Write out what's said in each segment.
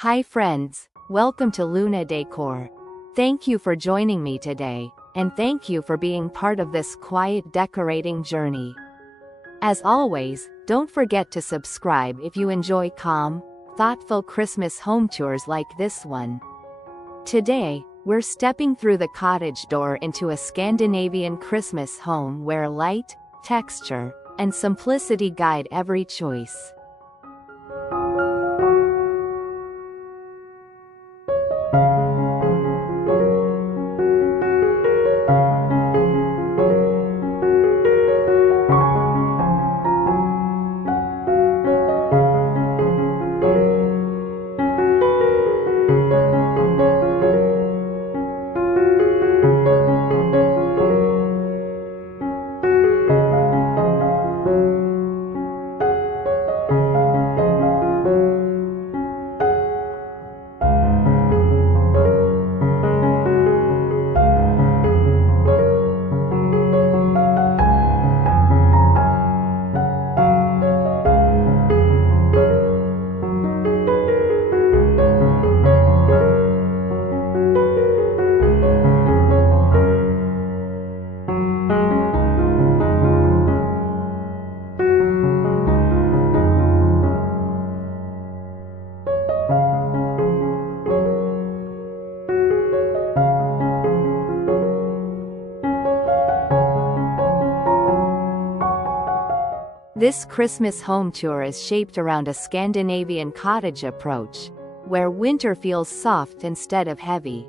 Hi friends, welcome to Luna Decor. Thank you for joining me today, and thank you for being part of this quiet decorating journey. As always, don't forget to subscribe if you enjoy calm, thoughtful Christmas home tours like this one. Today, we're stepping through the cottage door into a Scandinavian Christmas home where light, texture, and simplicity guide every choice. This Christmas home tour is shaped around a Scandinavian cottage approach, where winter feels soft instead of heavy.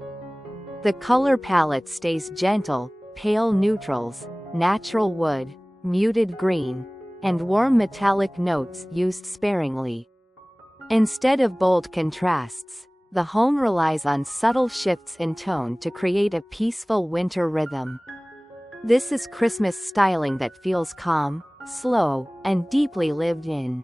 The color palette stays gentle, pale neutrals, natural wood, muted green, and warm metallic notes used sparingly. Instead of bold contrasts, the home relies on subtle shifts in tone to create a peaceful winter rhythm. This is Christmas styling that feels calm, slow, and deeply lived in.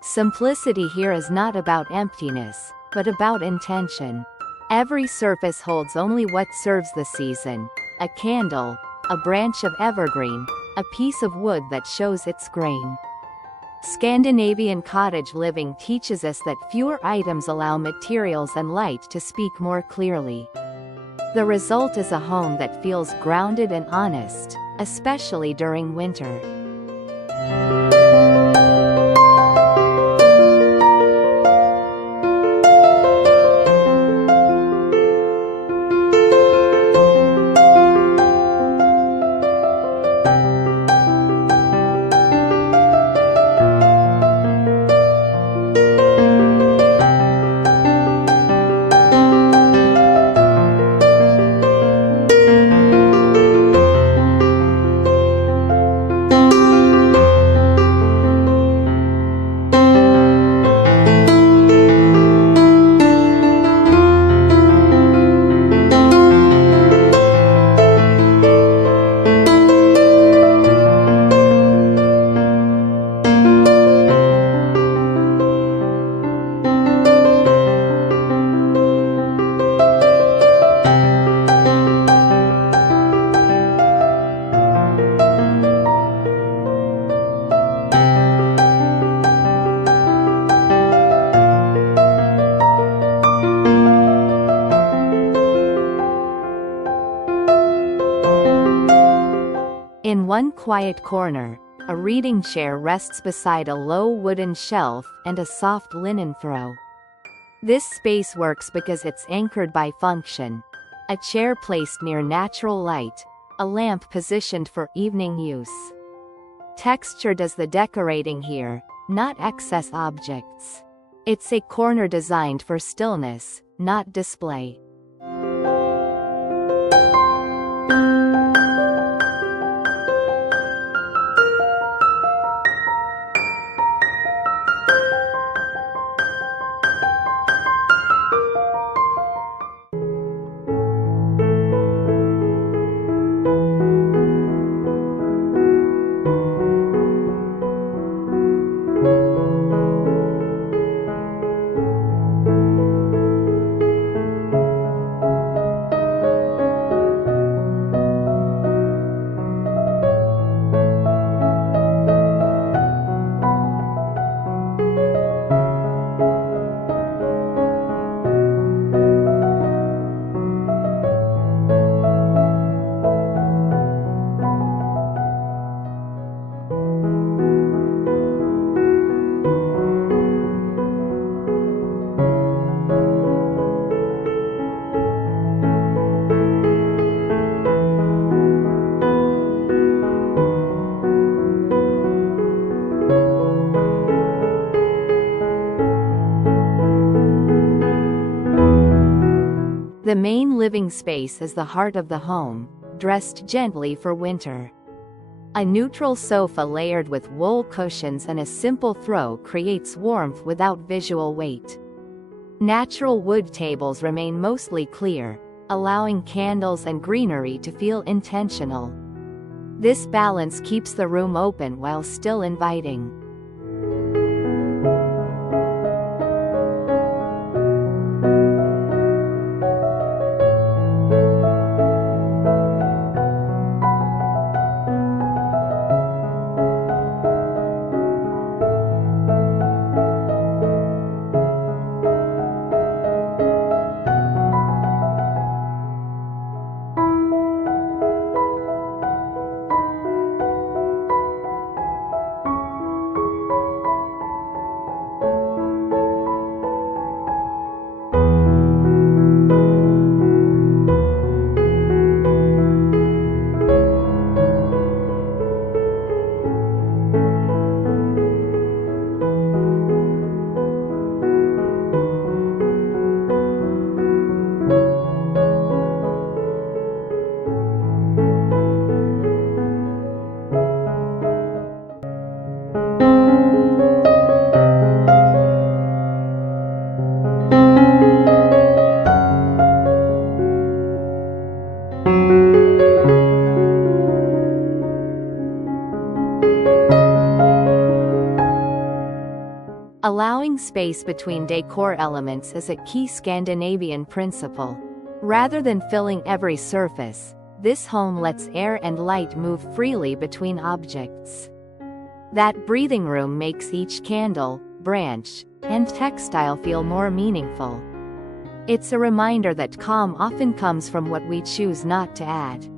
Simplicity here is not about emptiness, but about intention. Every surface holds only what serves the season: a candle, a branch of evergreen, a piece of wood that shows its grain. Scandinavian cottage living teaches us that fewer items allow materials and light to speak more clearly. The result is a home that feels grounded and honest, especially during winter. In one quiet corner, a reading chair rests beside a low wooden shelf and a soft linen throw. This space works because it's anchored by function. A chair placed near natural light, a lamp positioned for evening use. Texture does the decorating here, not excess objects. It's a corner designed for stillness, not display. The main living space is the heart of the home, dressed gently for winter. A neutral sofa layered with wool cushions and a simple throw creates warmth without visual weight. Natural wood tables remain mostly clear, allowing candles and greenery to feel intentional. This balance keeps the room open while still inviting. Allowing space between decor elements is a key Scandinavian principle. Rather than filling every surface, this home lets air and light move freely between objects. That breathing room makes each candle, branch, and textile feel more meaningful. It's a reminder that calm often comes from what we choose not to add.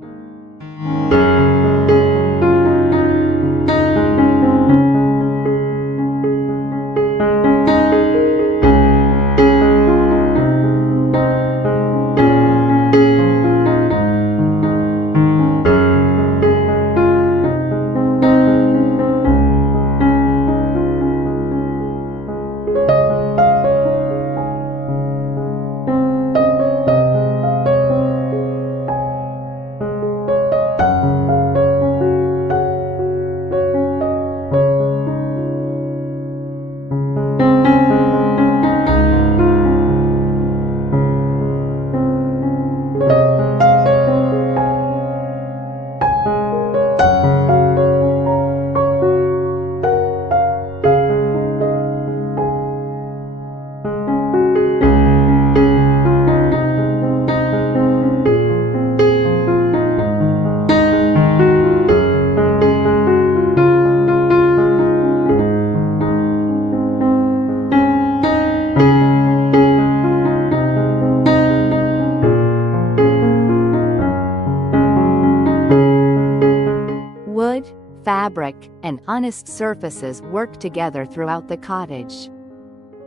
Wood, fabric, and honest surfaces work together throughout the cottage.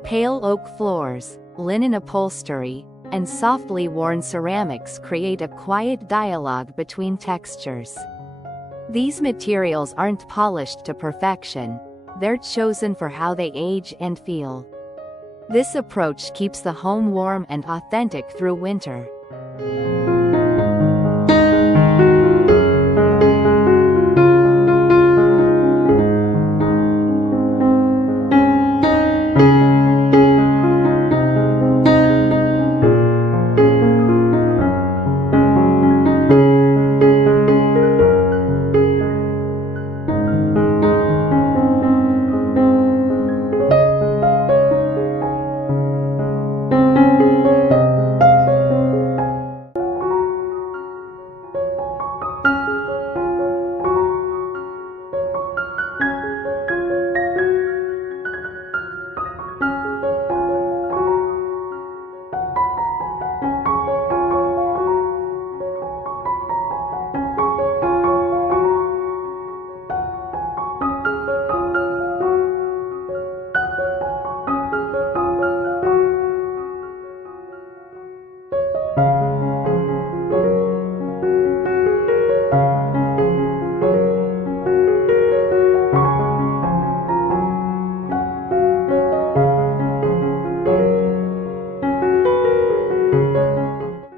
Pale oak floors, linen upholstery, and softly worn ceramics create a quiet dialogue between textures. These materials aren't polished to perfection, they're chosen for how they age and feel. This approach keeps the home warm and authentic through winter.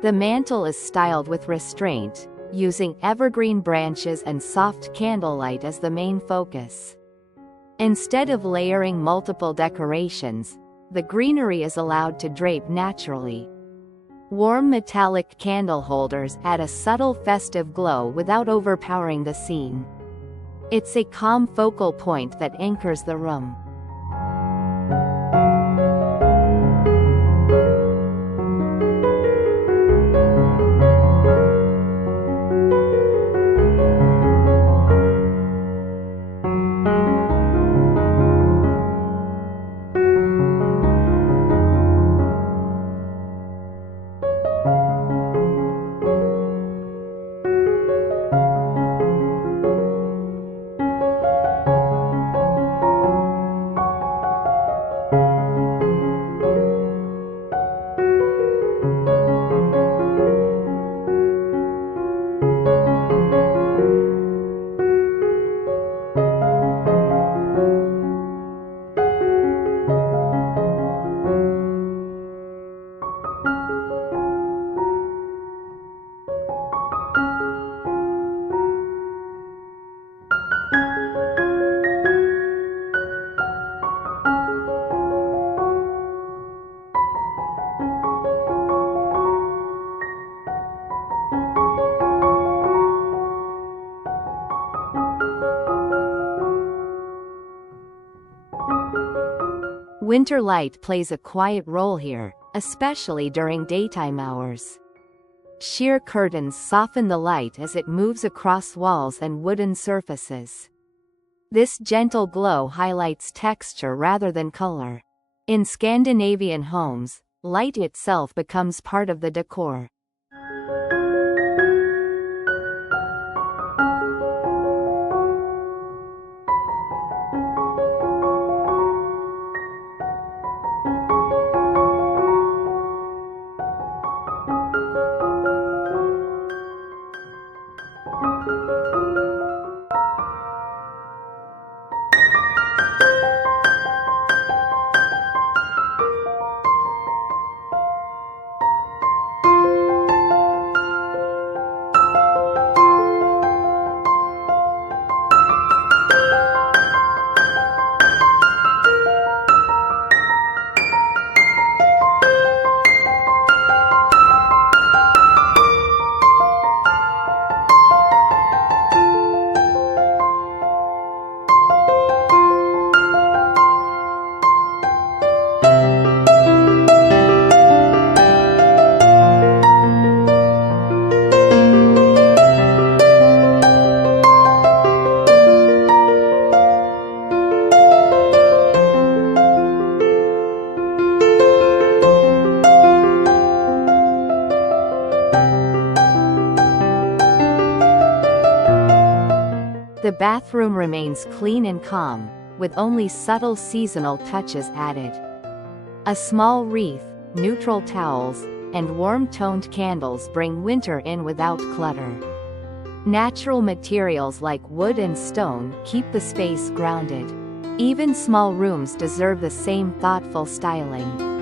The mantel is styled with restraint, using evergreen branches and soft candlelight as the main focus. Instead of layering multiple decorations, the greenery is allowed to drape naturally. Warm metallic candle holders add a subtle festive glow without overpowering the scene. It's a calm focal point that anchors the room. Winter light plays a quiet role here, especially during daytime hours. Sheer curtains soften the light as it moves across walls and wooden surfaces. This gentle glow highlights texture rather than color. In Scandinavian homes, light itself becomes part of the decor. The bathroom remains clean and calm, with only subtle seasonal touches added. A small wreath, neutral towels, and warm-toned candles bring winter in without clutter. Natural materials like wood and stone keep the space grounded. Even small rooms deserve the same thoughtful styling.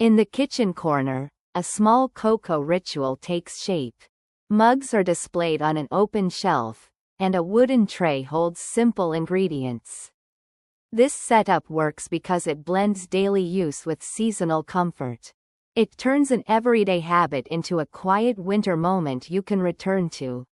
In the kitchen corner, a small cocoa ritual takes shape. Mugs are displayed on an open shelf, and a wooden tray holds simple ingredients. This setup works because it blends daily use with seasonal comfort. It turns an everyday habit into a quiet winter moment you can return to.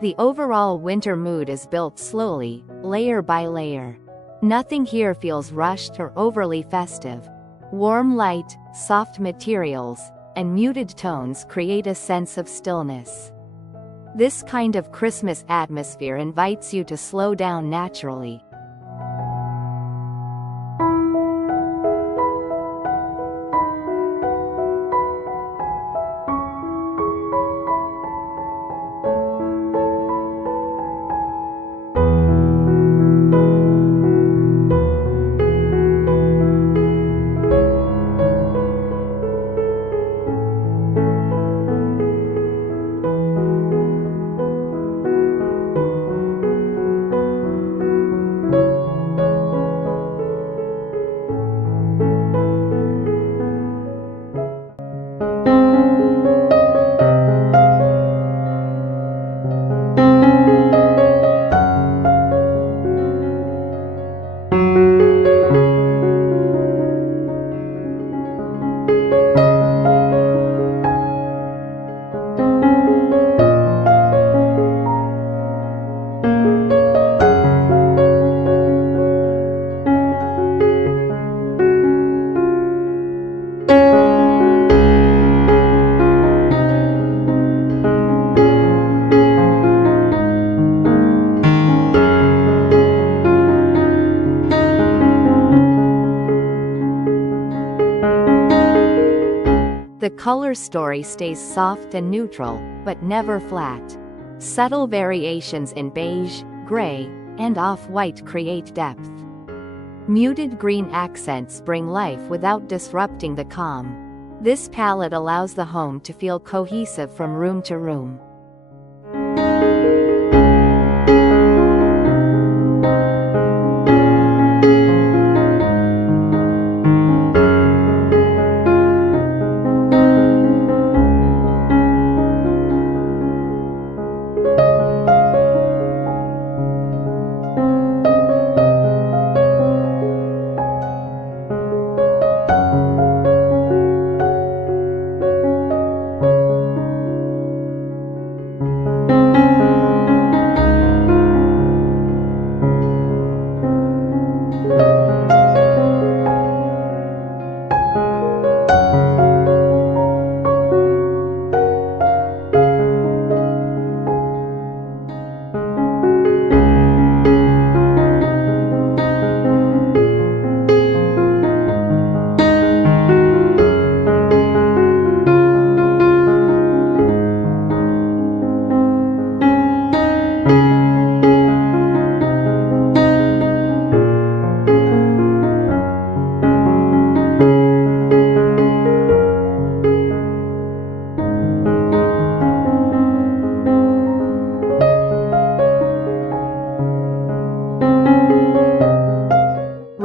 The overall winter mood is built slowly, layer by layer. Nothing here feels rushed or overly festive. Warm light, soft materials, and muted tones create a sense of stillness. This kind of Christmas atmosphere invites you to slow down naturally. The color story stays soft and neutral, but never flat. Subtle variations in beige, gray, and off-white create depth. Muted green accents bring life without disrupting the calm. This palette allows the home to feel cohesive from room to room.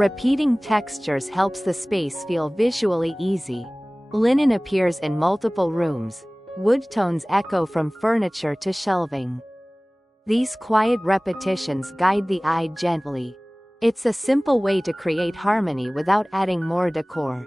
Repeating textures helps the space feel visually easy. Linen appears in multiple rooms. Wood tones echo from furniture to shelving. These quiet repetitions guide the eye gently. It's a simple way to create harmony without adding more decor.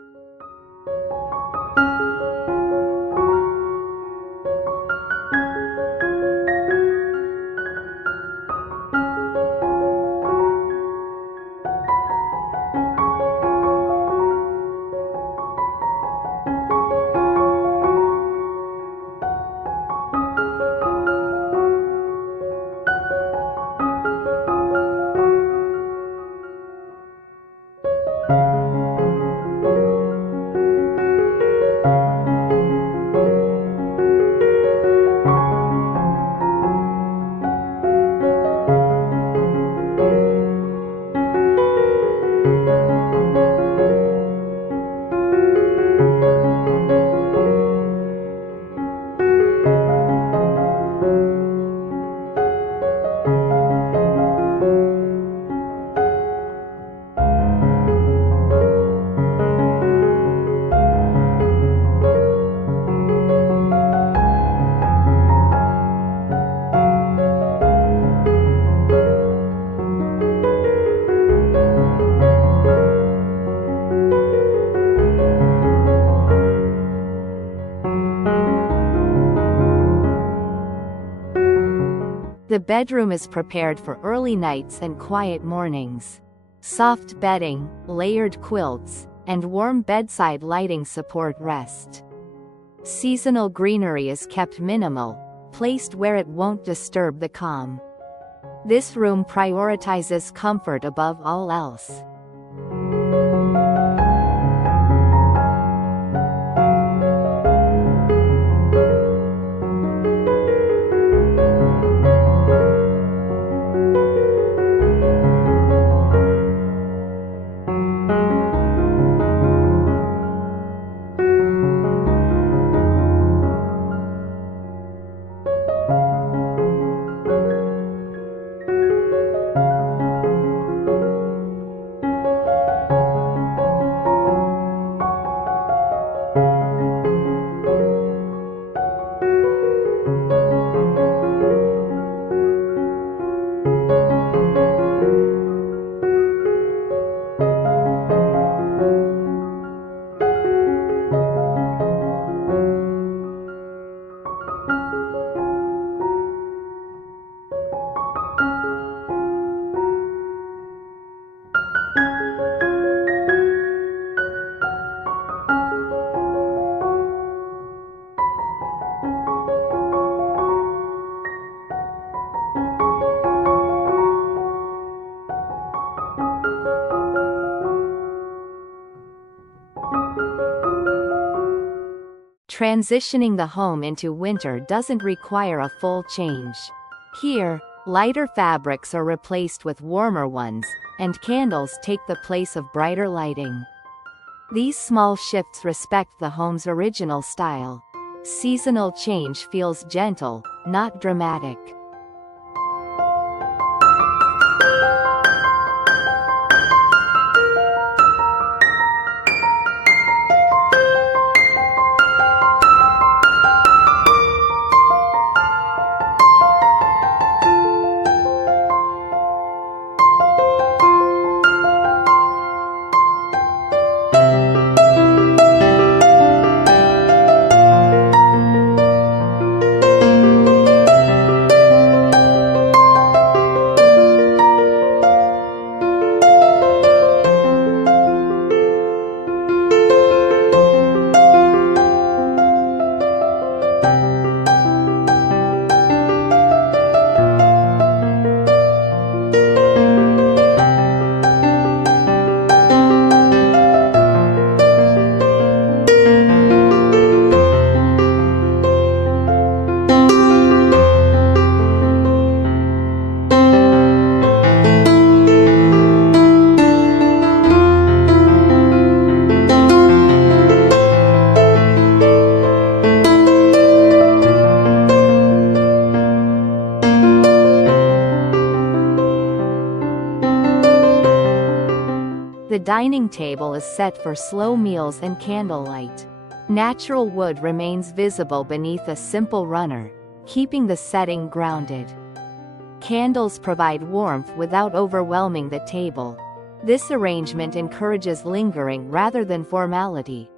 The bedroom is prepared for early nights and quiet mornings. Soft bedding, layered quilts, and warm bedside lighting support rest. Seasonal greenery is kept minimal, placed where it won't disturb the calm. This room prioritizes comfort above all else. Transitioning the home into winter doesn't require a full change. Here, lighter fabrics are replaced with warmer ones, and candles take the place of brighter lighting. These small shifts respect the home's original style. Seasonal change feels gentle, not dramatic. The dining table is set for slow meals and candlelight. Natural wood remains visible beneath a simple runner, keeping the setting grounded. Candles provide warmth without overwhelming the table. This arrangement encourages lingering rather than formality.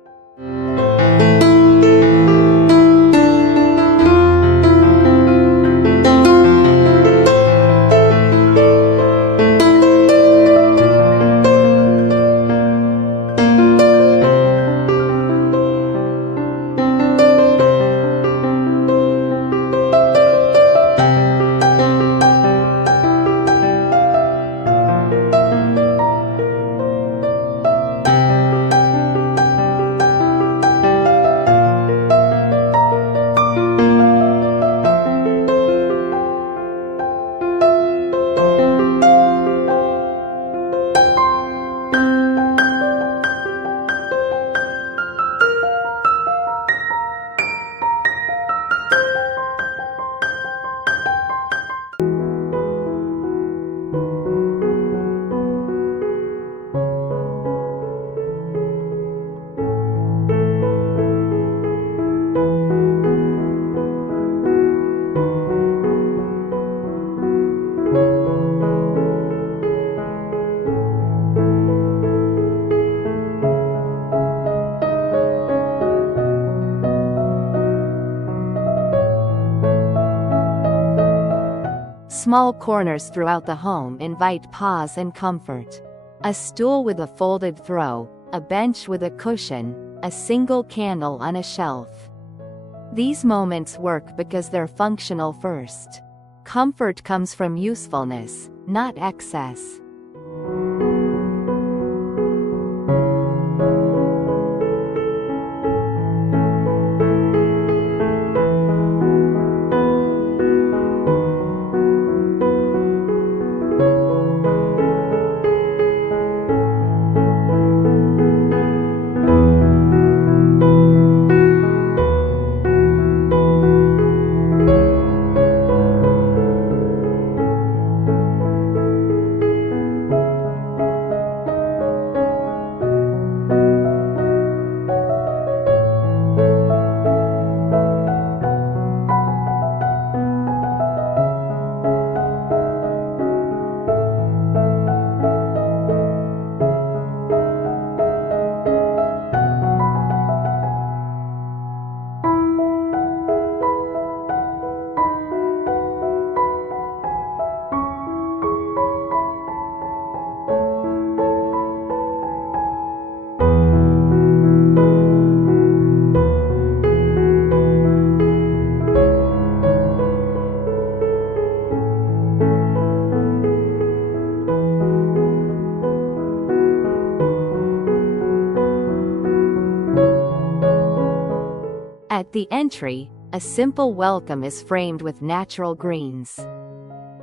Small corners throughout the home invite pause and comfort. A stool with a folded throw, a bench with a cushion, a single candle on a shelf. These moments work because they're functional first. Comfort comes from usefulness, not excess. At the entry, a simple welcome is framed with natural greens.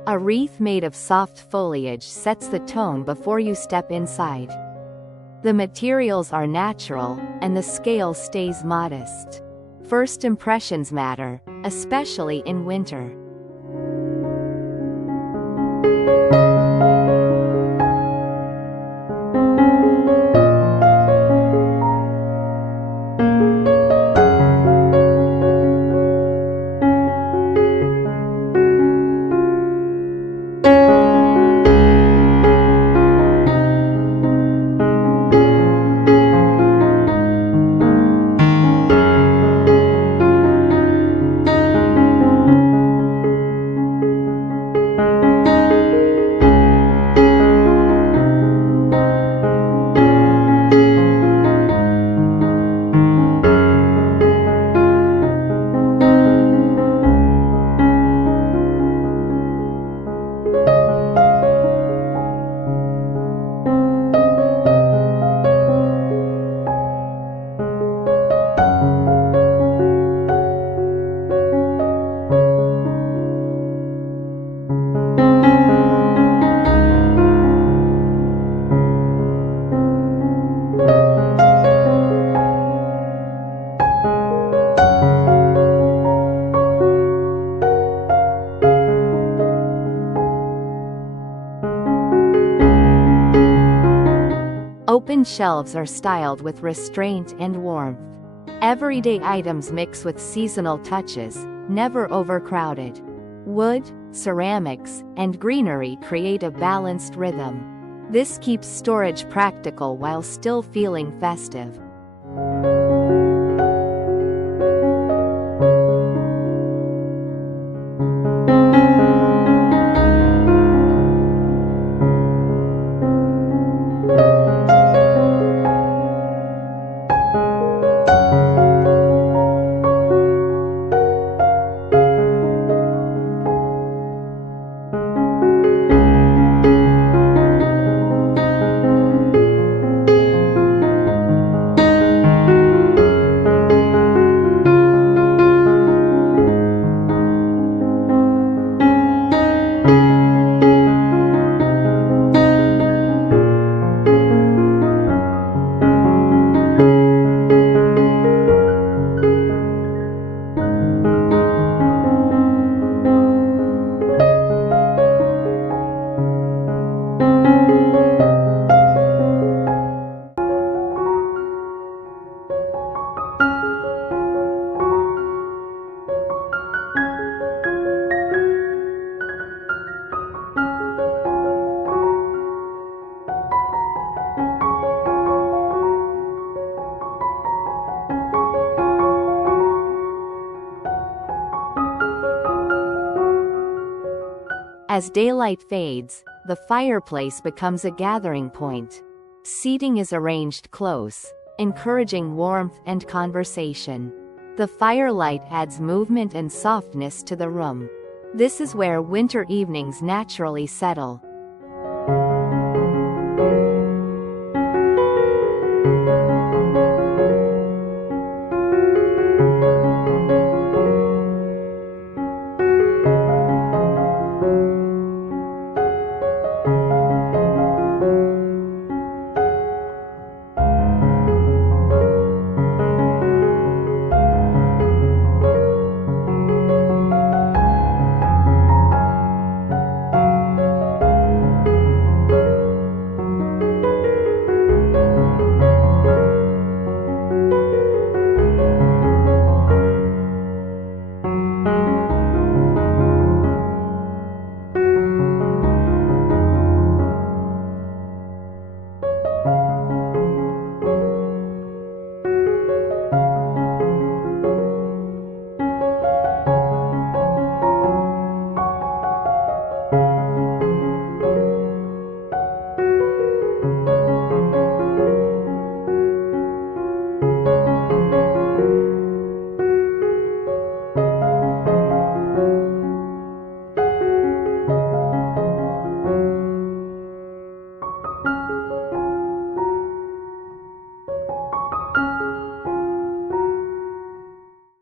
A wreath made of soft foliage sets the tone before you step inside. The materials are natural, and the scale stays modest. First impressions matter, especially in winter. Open shelves are styled with restraint and warmth. Everyday items mix with seasonal touches, never overcrowded. Wood, ceramics, and greenery create a balanced rhythm. This keeps storage practical while still feeling festive. As daylight fades, the fireplace becomes a gathering point. Seating is arranged close, encouraging warmth and conversation. The firelight adds movement and softness to the room. This is where winter evenings naturally settle.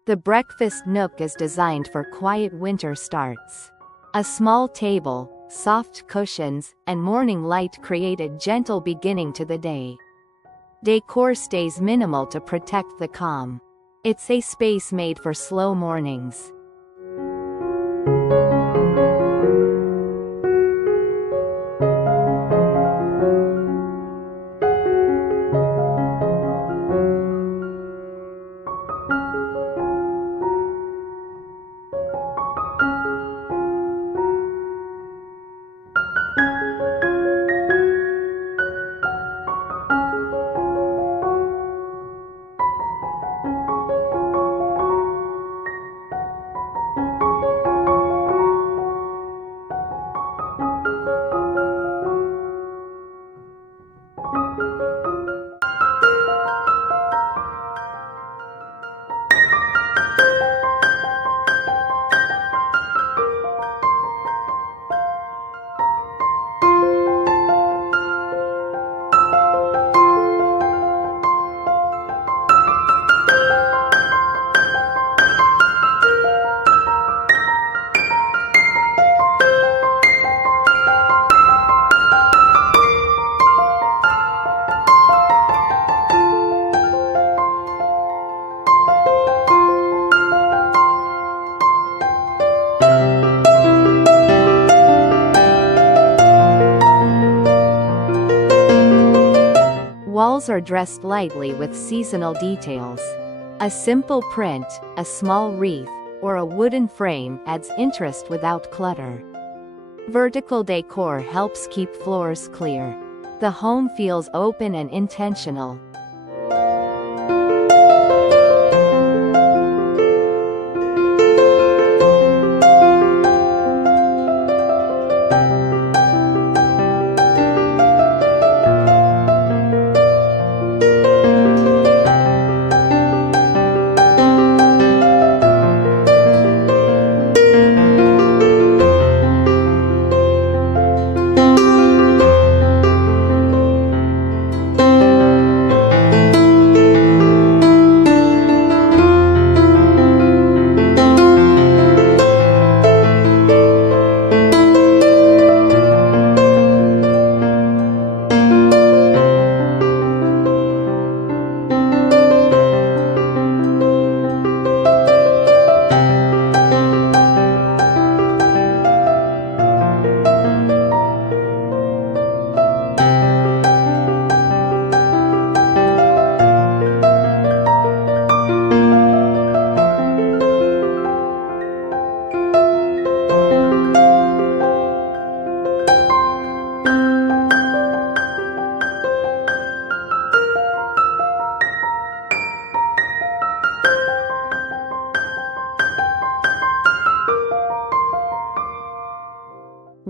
The breakfast nook is designed for quiet winter starts. A small table, soft cushions, and morning light create a gentle beginning to the day. Decor stays minimal to protect the calm. It's a space made for slow mornings. Walls are dressed lightly with seasonal details. A simple print, a small wreath, or a wooden frame adds interest without clutter. Vertical decor helps keep floors clear. The home feels open and intentional.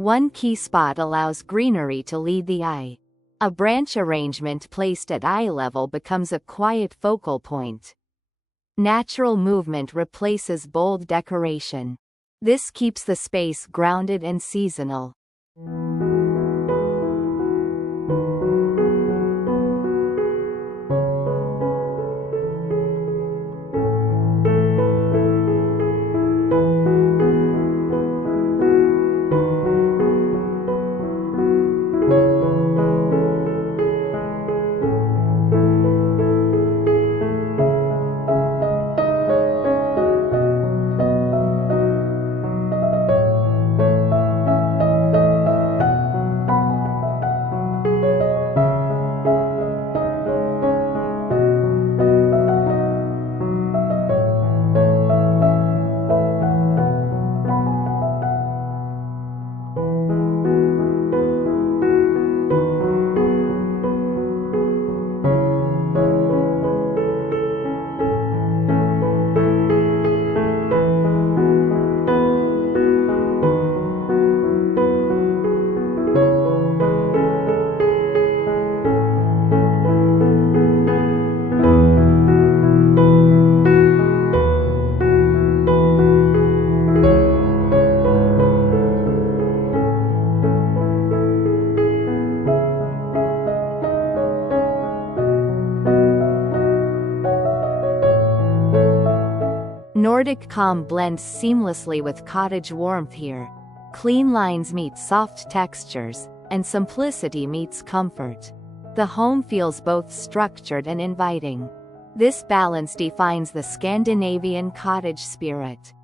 One key spot allows greenery to lead the eye. A branch arrangement placed at eye level becomes a quiet focal point. Natural movement replaces bold decoration. This keeps the space grounded and seasonal. Nordic calm blends seamlessly with cottage warmth here. Clean lines meet soft textures, and simplicity meets comfort. The home feels both structured and inviting. This balance defines the Scandinavian cottage spirit.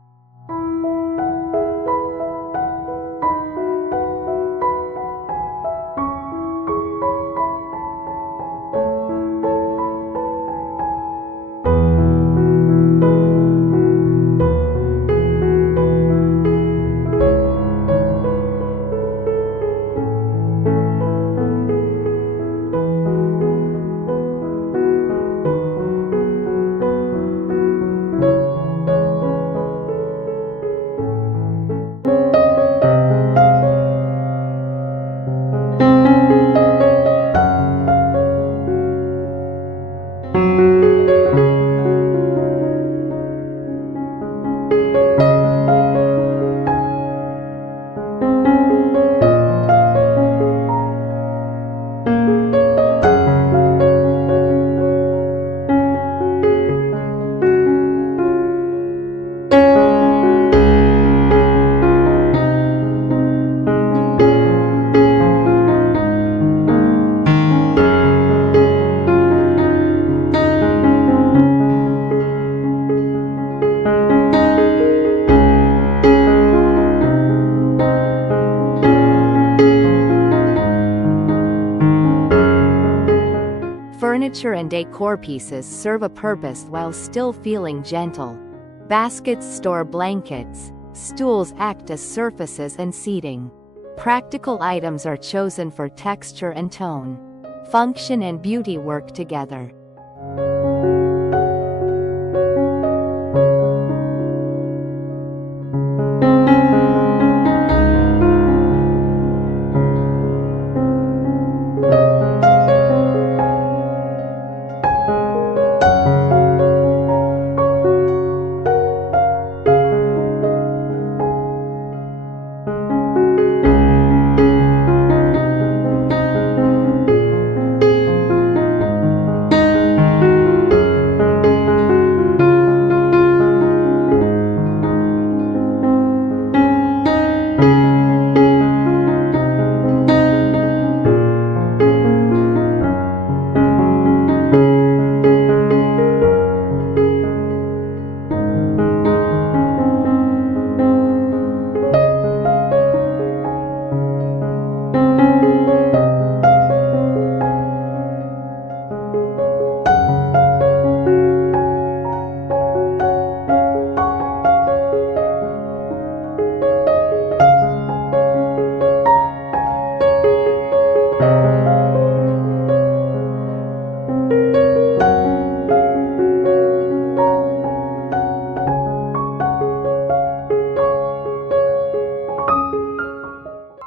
Furniture and decor pieces serve a purpose while still feeling gentle. Baskets store blankets, stools act as surfaces and seating. Practical items are chosen for texture and tone. Function and beauty work together.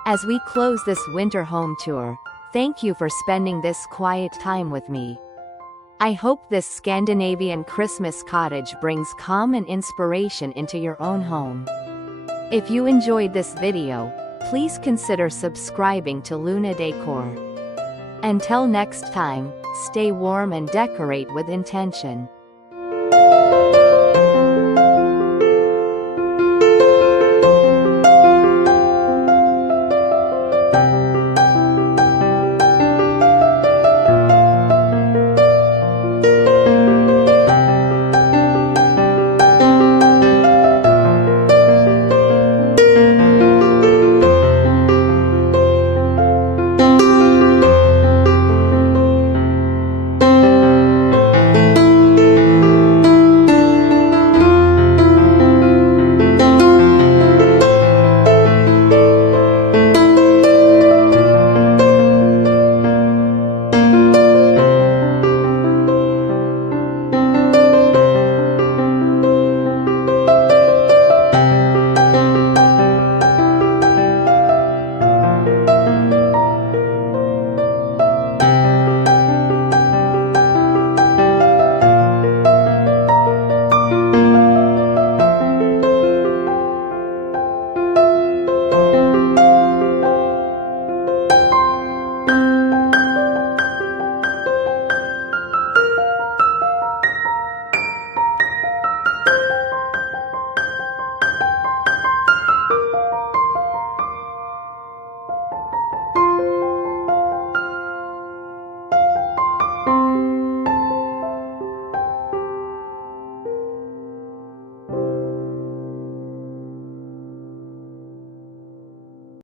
As we close this winter home tour, thank you for spending this quiet time with me. I hope this Scandinavian Christmas cottage brings calm and inspiration into your own home. If you enjoyed this video, please consider subscribing to Luna Decor. Until next time, stay warm and decorate with intention.